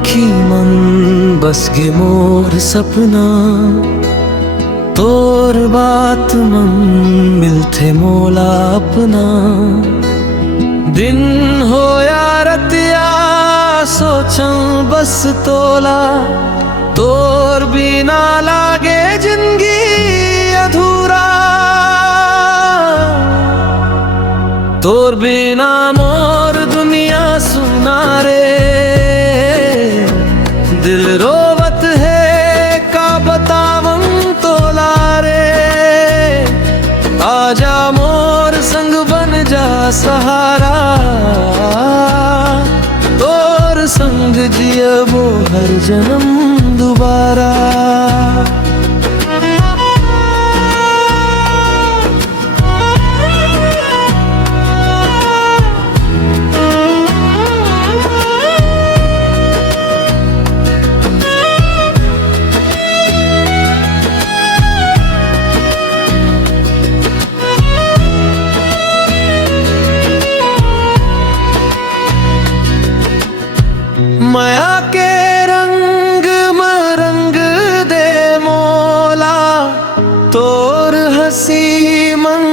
आँखी मन बस गे मोर सपना, तोर बात मन मिलथे मोला अपना। दिन हो या रतिया सोचूं बस तोला, तोर बिना लागे जिंदगी अधूरा। तोर बिना मोर दुनिया सुना रे, दिल रोवत है का बतावन तोला रे। आजा मोर संग बन जा सहारा, तोर संग जियबो हर जन्म दोबारा। माया के रंग में रंग दे मोला, तोर हसी मन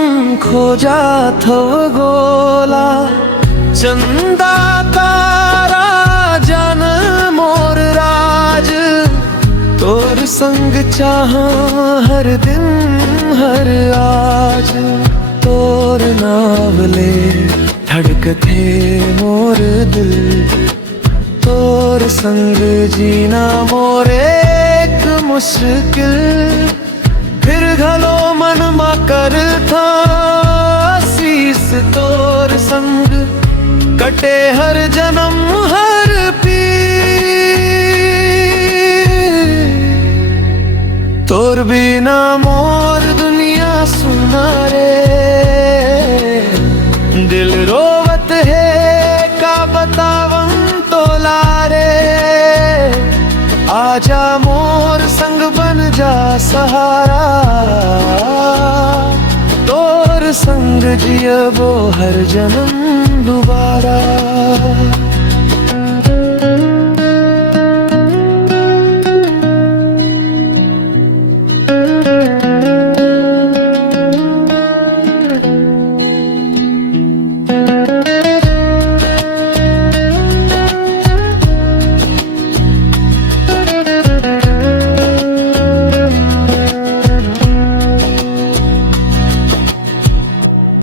खो जात हो गोला। चंदा तारा जन मोर राज, तोर संग चाहा हर दिन हर आज। तोर नावले धड़कते मोर दिल, तोर संग जीना मोरे एक मुश्किल। फिर घलो मन मा कर था शीस तोर संग, कटे हर जन्म हर पीर। तोर बिना मोर दुनिया सुना रे, दिल रोवत है का बतावन तोला रे। आजा मोर संग बन जा सहारा, तोर संग जियबो हर जन्म दोबारा।